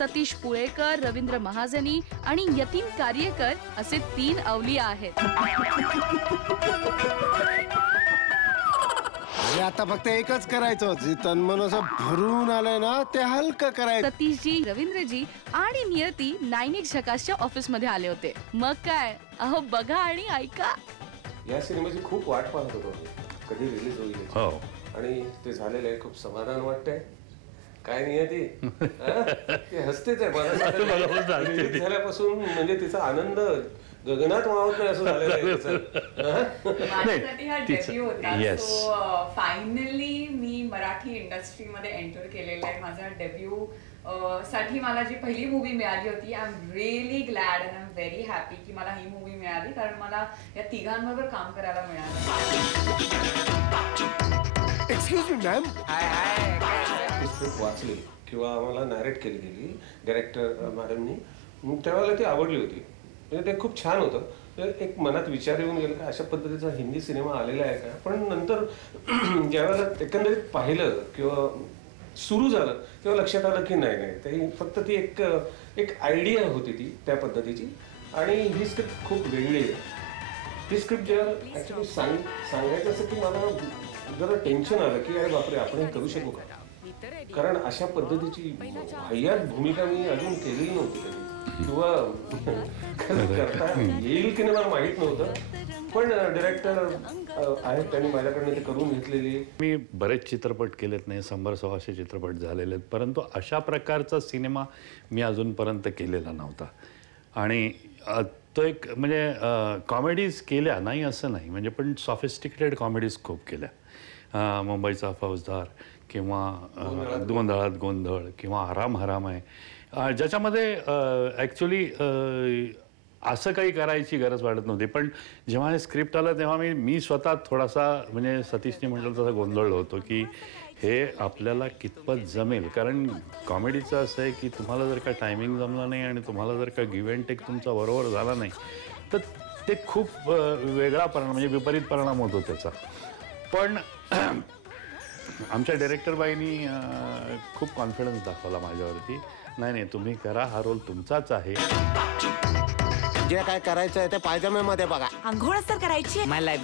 सतीश पुळेकर, रवींद्र महाजनी आणि यतीन कार्यकर असे 3 अवलिया आहेत. आता फक्त एकच करायचं, जे तन्मन असं भरून आलंय ना ते हलकं करायचं. सतीशजी, रवींद्रजी आणि नियती 9X झकासच्या ऑफिस मध्ये आले होते. मग काय, अहो बघा आणि ऐका. या सिनेमाची खूप वाट पाहत होतो, कधी रिलीज होईल. हो, आणि ते झालेलं आहे, खूप समाधान वाटतंय. काय नियती ते हसतेच आहे मला झाल्यापासून, म्हणजे तिचा आनंद गगनात मावत नाही असं झालेलं आहे. माझ्यासाठी हा डेब्यू होता. सो फायनली मी मराठी इंडस्ट्रीमध्ये एंटर केलेलं आहे. माझा डेब्यू साठी मला जी पहिली मूवी मिळाली होती, I am really glad and I am very happy की मला ही मूवी मिळाली, कारण मला या तिघांबरोबर काम करायला मिळालं. एक्सक्यूज मी मॅम, स्क्रिप्ट वाचली किंवा आम्हाला नॅरेट केली गेली डायरेक्टर मॅडमनी, त्यावेळेला ती आवडली होती. म्हणजे ते खूप छान होतं. एक मनात विचार येऊन गेला की अशा पद्धतीचा हिंदी सिनेमा आलेला आहे का. पण नंतर ज्यावेळेला एकंदरीत पाहिलं किंवा सुरू झालं तेव्हा लक्षात आलं की नाही, ते फक्त ती एक आयडिया होती ती त्या पद्धतीची. आणि ही स्क्रिप्ट खूप वेगळी आहे. ही स्क्रिप्ट जेव्हा ॲक्च्युली सांगायचं असं की मला जरा टेन्शन आलं की अरे बापरे, आपण हे करू शकू का. कारण अशा पद्धतीची भयात भूमिका मी अजून केलेली नव्हती कधी, किंवा करता येईल की नाही मला माहीत नव्हतं. पण डायरेक्टर आहेत, त्यांनी माझ्याकडनं ते करून घेतलेली. मी बरेच चित्रपट केलेत नाही, 100-125 चित्रपट झालेले आहेत, परंतु अशा प्रकारचा सिनेमा मी अजूनपर्यंत केलेला नव्हता. आणि तो एक म्हणजे कॉमेडीज केल्या नाही असं नाही, म्हणजे पण सॉफिस्टिकेटेड कॉमेडीज खूप केल्या. मुंबईचा फौजदार किंवा गोंधळात गोंधळ किंवा आराम हराम आहे, ज्याच्यामध्ये ॲक्च्युली असं काही करायची गरज वाटत नव्हती. पण जेव्हा हे स्क्रिप्ट आलं तेव्हा मी स्वतः थोडासा म्हणजे सतीशने म्हटलं तसा गोंधळलो होतो की हे आपल्याला कितपत जमेल. कारण कॉमेडीचं असं आहे की तुम्हाला जर का टायमिंग जमलं नाही आणि तुम्हाला जर का गिव्ह अँड टेक तुमचा बरोबर झाला नाही तर ते खूप वेगळा परिणाम, म्हणजे विपरीत परिणाम होतो त्याचा. पण आमच्या डायरेक्टरबाईंनी खूप कॉन्फिडन्स दाखवला माझ्यावरती. नाही, तुम्ही करा, हा रोल तुमचाच आहे. जे काय करायचं आहे ते पायजम्यामध्ये बघा. आंघोळ तर करायची मला.